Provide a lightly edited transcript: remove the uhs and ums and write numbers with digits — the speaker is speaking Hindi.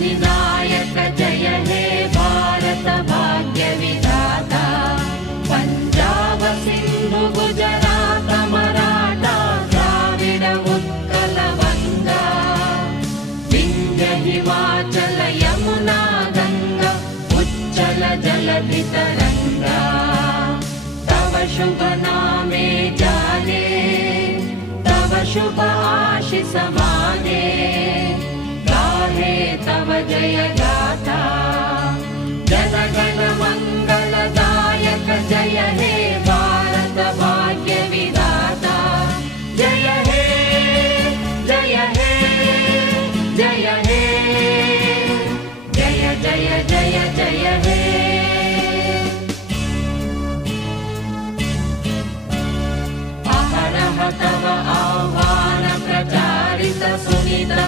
विनायक जय हे भारत भाग्य विधाता पंजाब सिंधु गुजरात मराठा द्राविड उत्कल गंगा विंध्य हिमाचल यमुना गंगा उच्चल जलधि तरंगा तव शुभ नामे जागे तव शुभ आशीष मागे गाहे तव जय